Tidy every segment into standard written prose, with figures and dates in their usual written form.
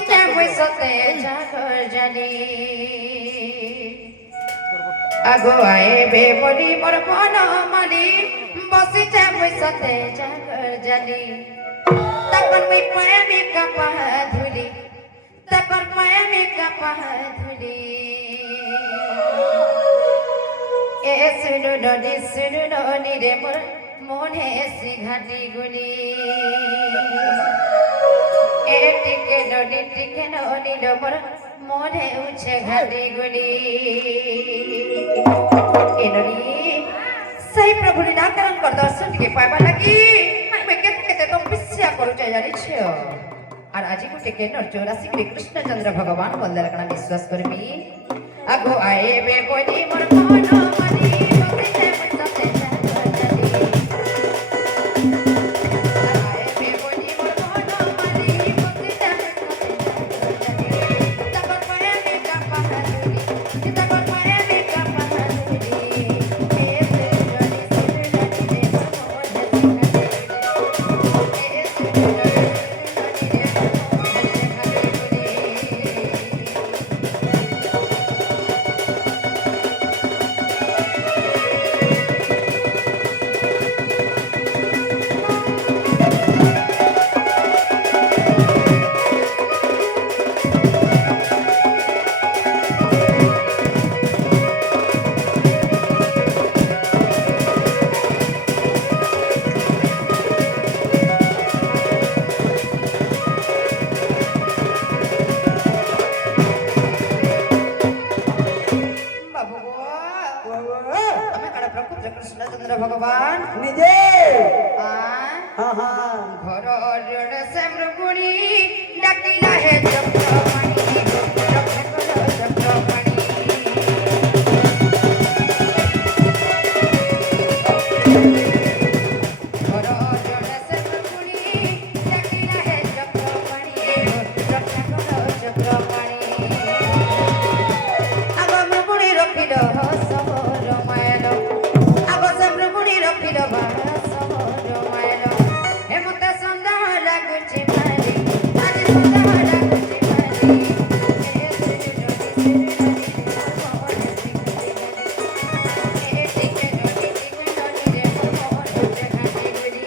বসিতে বসতে জাগর জানি আগো আইবে বলি মোর মন মানি বসিতে বসতে জাগর জানি তখন মুই প্রেমিকা পাহা ধুলি তখন প্রেমিকা পাহা ধুলি এ শুনু ননি রে মোর মনে এসে ঘাটি গুলি এ টিকে ননি রে মোর মনে উঠে ঘাটি গুলি এনরি সেই প্রভু নিরাকরণ কর দর্শন টিকে পাইবা লাগি আমি কেতে কেতে তো পিছিয়া করুছে জানিছ আর আজি গুটে কে নর 84 কৃষ্ণচন্দ্র ভগবান বললে রাখনা বিশ্বাস করবি আগো আইবে বলি মোর মন মানি বসিতে বসতে জাগর জানি আইবে বলি মোর মন মানি বসিতে বসতে জাগর জানি তখন মায়াবী কাপা হাতুরি তখন মায়াবী কাপা হাতুরি এসে জনি সিরলানি রে মোর মনে সিংহাতে এসে জনি সিরলানি রে মোর মনে সিংহাতে বাবু গো আমি কাড়া প্রভু কৃষ্ণচন্দ্র ভগবান নিজে আ হ্যাঁ হ্যাঁ ঘর ঋণ শ্যামরগুণী ডাকিলা হে চক্রপাণি রক্ষা কর চক্রপাণি ঘর ঋণ শ্যামরগুণী ডাকিলা হে চক্রপাণি রক্ষা কর চক্রপাণি আগ মৃগুণী রখিল সবর মায়াল আগ শ্যামরগুণী রখিল সবর মায়াল হেমন্ত সন্দেহ লাগুছে ভারি আজ সন্দেহ লাগুছে ভারি এ শ্রী নদী টিকে নদী রে মোর ঘাটে গুলি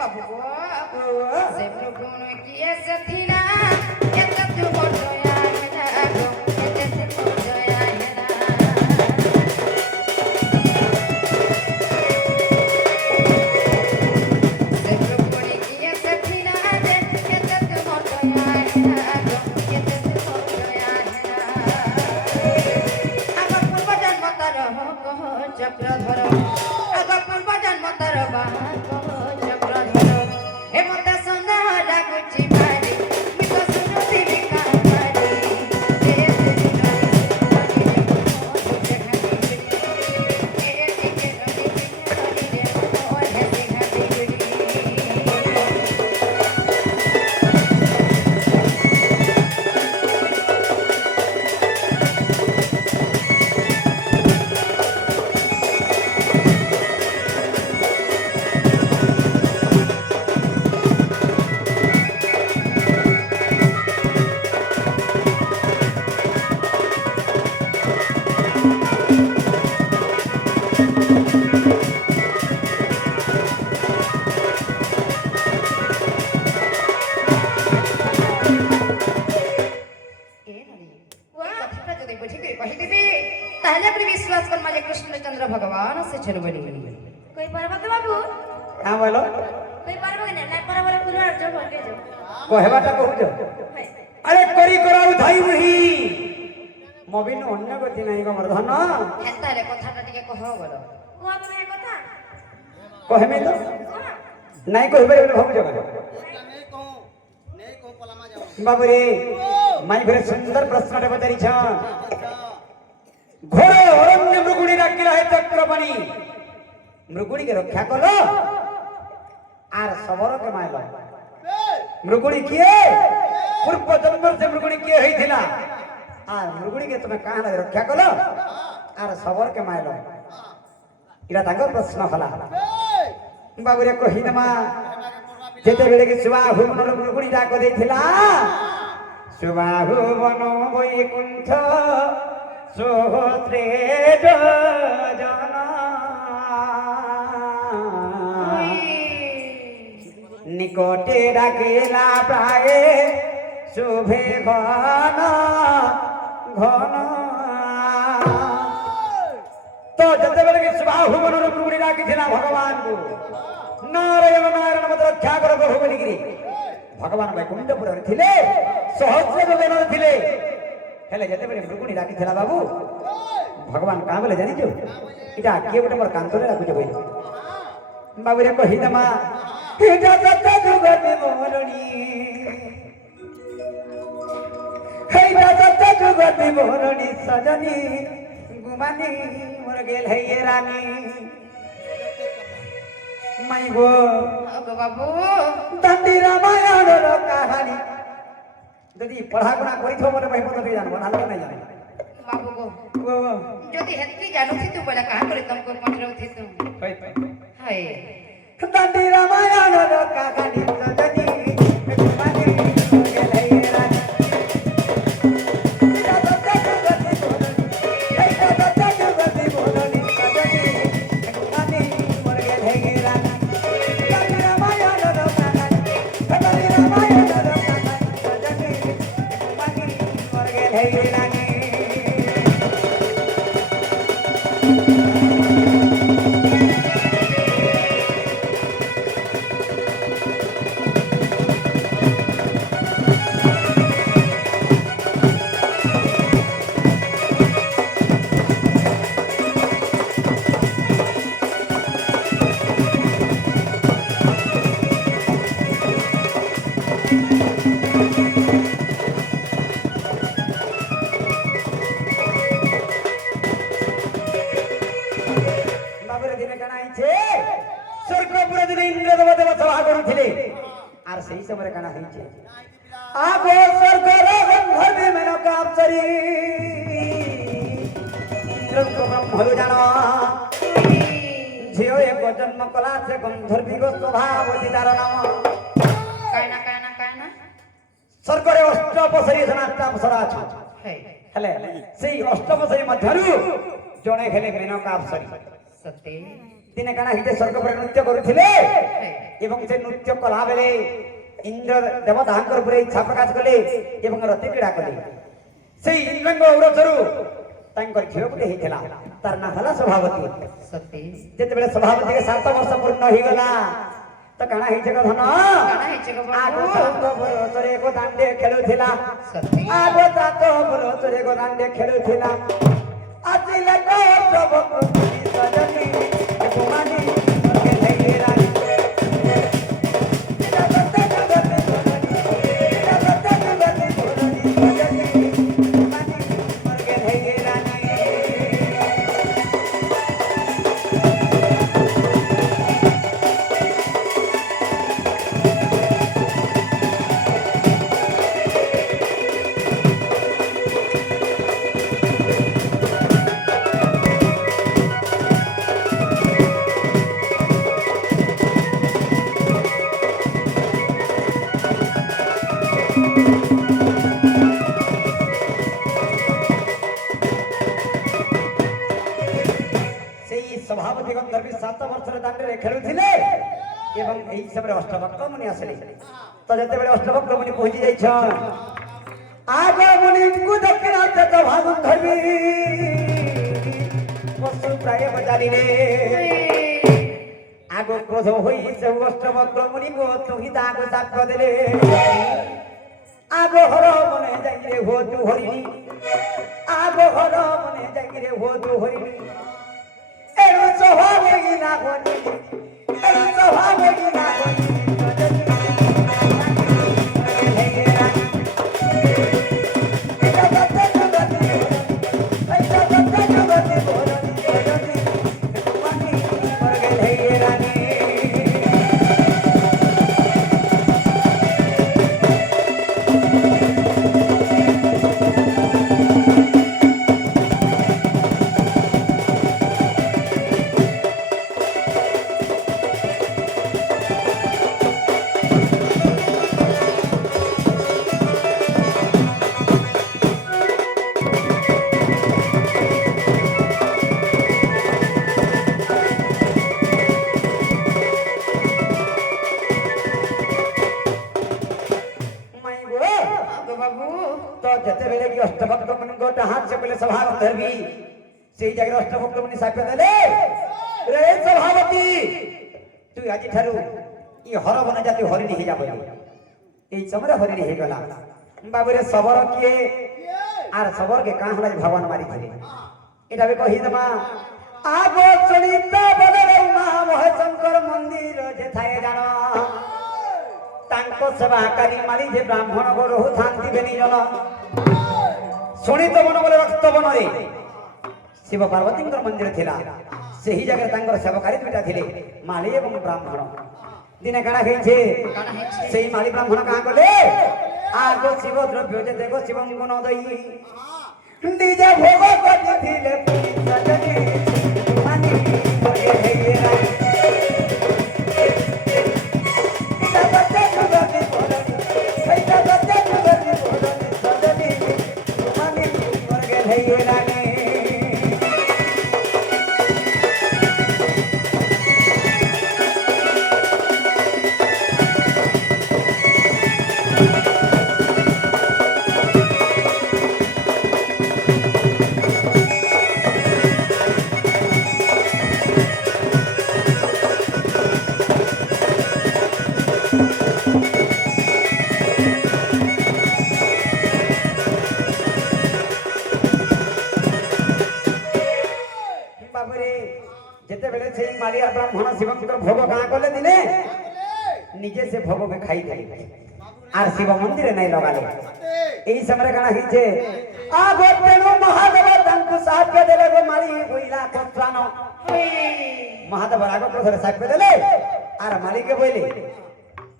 বাবু গো ସେ ପ୍ରଭୁନ କିଏ ସେଥିଲା କେତେ ତୁ ବଡ଼ୟା ହେଲା ଗো କେତେ ତୁ ବଡ଼ୟା ହେଲା ସେ ପ୍ରଭୁନ କିଏ ସେଥିଲା ଯେ କେତେ ତୁ ବଡ଼ୟା ହେଲା ଗো କେତେ ତୁ ବଡ଼ୟା ହେଲା ଆଗ ପୂର୍ବ ଜନ୍ମ ତର କହ ଚକ୍ରଧର ଆଗ ପୂର୍ବ ଜନ୍ମ ତର ବାହା କହ ଚକ୍ରଧର হেমন্ত সন্দেহ লাগুছি ভারি মিত সুরতি কাহারি এ শ্রী নদী রে মোর ঘাটে গুলি এ টিকে নদী রে মোর ঘাটে গুলি তাহলে আপনি বিশ্বাস করমা যে কৃষ্ণচন্দ্র ভগবান আছেন বলি कोई पर्वत बाबू হ্যাঁ বলো कोई पर्वत ने ना पर्वत पूरा जो बोल जो কহেবাটা কহুছ আরে করি করাউ ধাই মুহি মবিন অন্য গতি নাই গমর ধন হেতা হেলে কথাটা টিকে কহ বলো को अपने কথা কহেমে তো নাই কহিবে বলে ভাবুছ কেন বাবু রে মাই ঘরে সুন্দর প্রশ্নটা পচারিছ চক্রপাণী মৃগুড়িকে রক্ষা কল আর সবরকে মাইল মৃগুড়ি কিয়ে পূর্ব জন্মর সে মৃগুড়ি কিয়ে হয়েছিল আর মৃগুড়িকে তুমি কাহার রক্ষা কল আর সবরকে মাইল এটা তাঙ্কর প্রশ্ন হলা বাবুরে কহিনমা যেতেবেলে কি সুবাহু বন মৃগুড়ি ডাক ଦେଇଥିଲା সুবাহু বন বৈকুণ্ঠ সোহস্রে জন নিকটে ডাকিলা প্রায় শুভে ঘন ঘন তো যেতেবেলে কি সুবাহু বন মৃগুড়ি ডাকিଥିଲା ভগবানଙ୍କୁ নারায়ণ নারায়ণ মতে রক্ষা কর প্রভু বলিকি ভগবান বৈকুণ্ঠপুରରେ ଥିଲେ ସହସ୍ର ଗଗନରେ ଥିଲେ ହେଲେ ଯେତେବେଳେ ମୃଗୁଣୀ ଡାକିଥିଲା ବାବୁ ଭଗବାନ କାଁ ବୋଲେ ଜାଣିଛୁ ଏଇଟା କିଏ ଗୋଟେ ମୋର କାନ୍ତରେ ଡାକୁଛ କହିଲେ ବାବୁରେ କହିଦମା ଏଇଟା ସତ ଯୁଗତି ମୋରଣୀ ଏଇଟା ସତ ଯୁଗତି ମୋରଣୀ ସଜନୀ ଗୁମାନି ମୋର ଗେଲ ହେଇ ରାନୀ মাই গো ওগো বাবু দান্ডি রামায়ণর কাহিনী যদি পড়াশোনা করিথ মনে ভাই পদ দিয়ে জানবো নালে নাই জানি বাবু গো ও যদি হেতকি জানুছি তু বলা কাহ করে তুমকো পঞ্জরউথি তু হই হায় দান্ডি রামায়ণর কাহিনী সজনী গুমানি গেলাই রানী এটা সত্য জগতি বলনি এটা সত্য জগতি বলনি সজনী গুমানি মোর গেলাই রানী দান্ডি রামায়ণর কাহিনী দান্ডি রামায়ণর কাহিনী সজনী গুমানি মোর গেলাই রানী বাবুরে দিনে কানা হইছে স্বর্গপুরে দিনে ইন্দ্র দেবতা সভা করুছিলে আর সেই সময় কানা হইছে আগো স্বর্গর গন্ধর্বে মেনকা অপ্সরী ইন্দ্রঙ্ক ব্রহ্মলু জান ঝিও এক জন্ম কলা সে গন্ধর্বী গো স্বভাবতী তার নাম কায়না কায়না কায়না স্বর্গরে অষ্টপসরী সনাতন অপ্সরা আছে হায় হেলে সেই অষ্টপসরী ମଧ୍ୟରୁ ଜଣେ ହେଲେ মেনকা অপ্সরী সত্যি দিনে কানা হইতে স্বর্গপুরে নৃত্য করুଥିଲେ এবং সে নৃত্য কলা বেলে ইন্দ্র দেবতাঙ্কর উপরে ইচ্ছা প্রকাশ কলে এবং রতি ক্রীড়া কলে সেই ইন্দ্রঙ্গ ঔরসରୁ ତାଙ୍କର ଝିଅ ଗୋଟେ ହେଇଥିଲା ତାର ନାଁ ହେଲା ସଭାବତୀ সত্যি ଯେତେବେଳେ ସଭାବତୀ 7 ବର୍ଷ ପୂର୍ଣ୍ଣ ହେଇଗଲା ତ କାଣା ହେଇছে ଧନ কানা হেছে গো ଆଗ বাবু 7 ବର୍ଷରେ ଏକ ଦାଣ୍ଡେ ଖେଳୁଥିଲା সত্যি ଆଗ 7 ବର୍ଷରେ ଏକ ଦାଣ୍ଡେ ଖେଳୁଥିଲା ଆସିଲେ କୌରବ କୃତି ସଜନୀ କୁମାରୀ ମର୍ଗେ ହେଇ ରାନୀ এটা সত্য জগতি বলনি এটা সত্য জগতি বলনি সজনী কুমারী মর্গে হেই রানী সেই সভাপতি গন্ধর্বী 7 ବର୍ଷର ଦାଣ୍ଡରେ ଖେଳୁଥିଲେ ଏବଂ ଏହି ସମୟରେ ଅଷ୍ଟଭକ୍ତ ମୁନି ଆସିଲେ ତ ଯେତେବେଳେ ଅଷ୍ଟଭକ୍ତ ମୁନି ପହଞ୍ଚି ଯାଇଛନ୍ ଆଗ ମୁନିଙ୍କୁ ଦକ୍ଷିଣ ଦେତ ଭାଗନ୍ଧର୍ବୀ ପଶୁ ପ୍ରାୟ ବଜାରିଲେ ଆଗ କ୍ରୋଧ ହୋଇ ସେ ଅଷ୍ଟଭକ୍ତ ମୁନିଙ୍କୁ ତୁହି ତାହାକୁ ସାପ ଦେଲେ ଆଗ ହର ମନେ ଯାଇରେ ହୋ ତୁ ହରିଣି ଆଗ ହର ମନେ ଯାଇରେ ହୋ ତୁ ହରିଣି এরো স্বভাবে না বলি এরো স্বভাবে না বলি এটা সত্য জগতি বলনি এটা সত্য জগতি বলনি ଅଷ୍ଟଭକ୍ତ ମାନଙ୍କ ହାତ ଚପଲେ ସଭା ଧରବି ସେଇ ଜାଗାରେ ଅଷ୍ଟଭକ୍ତ ମାନେ ସାପେ ଦେଲେ ରେ ସଭାପତି ତୁ ଆଜି ଠାରୁ ଇ ହରବନ ଜାତି ହରିଣୀ ହେଇଯା ବୋଲି এই সময় হরিণী হয়ে গলা বাবুরে সবর কিয়ে আর সবর কে কাঁ হলা ভগবান মারি ধরে এটা বে কহি দেমা আগ চলিত বদলে মা মহেশঙ্কর মন্দির যে থায়ে জান তাঙ্ক সেবাকারী মারি যে ব্রাহ্মণ গরু থান্তি বেনি জন শুনিত মন বলে রক্ত বনরে শিব পার্বতীঙ্কর মন্দির থিলা সেই জায়গায় তাঙ্কর সেবকারী দুইটা থিলে মালি এবং ব্রাহ্মণ দিনে কাଣା হয়েছে সেই মালি ব্রাহ্মণ কাঁ কলে আগ শিব দ্রব্য যে দেখো শিবঙ্কু নদী নিজে ভোগ করছিলে সজনী মানি করে হেয়ে রাই এটা বচ্চা জগতি বলনি সেইটা বচ্চা জগতি বলনি সজনী মানি করে হেয়ে রাই যেতেবেলে সেই মালিয়া ব্রাহ্মণ শিবঙ্কর ভোগ কাঁ কলে দিনে নিজে সে ভোগকে খাই দেয় আর শিব মন্দিরে নাই লগালে এই সময় কাଣା হইছে আগো তেণু মহাদেব তাঙ্কু সাহায্য দেলে গো মালি কইলা কত্রান মহাদেব আগো প্রথমে সাহায্য দেলে আর মালিকে বইলে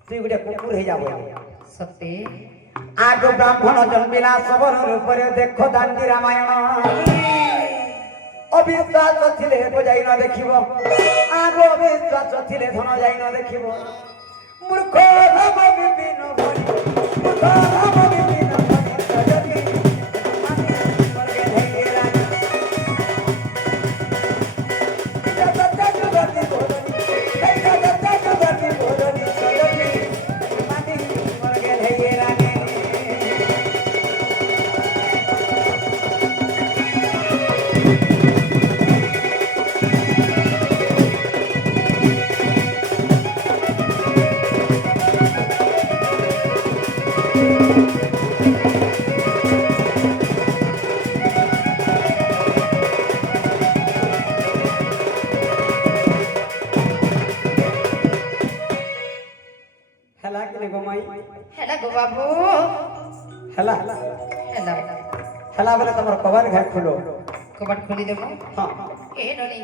তুই গুটে কুকুর হয়ে যাব সত্যি আগো ব্রাহ্মণ জন্মিলা সবর উপরে দেখো দান্ডি রামায়ণ অবিশ্বাস ছিলে যাই না দেখিব আগ অবিশ্বাস ছিলে ধন যাই না দেখিব মূর্খ ভাব বিপিন ভরি মূর্খ ভাব বিপিন ভরি সজনী মানি স্বর্গে ধেয়ে রাই এটা সত্য জগতি বলনি এটা সত্য জগতি বলনি সজনী মানি স্বর্গে ধেয়ে রাই হেলা গো বাবু হেলা হেলা হেলা বলে তোমার কবার ঘাট খুলো কবাট খুলি দেব হ্যাঁ এ ননি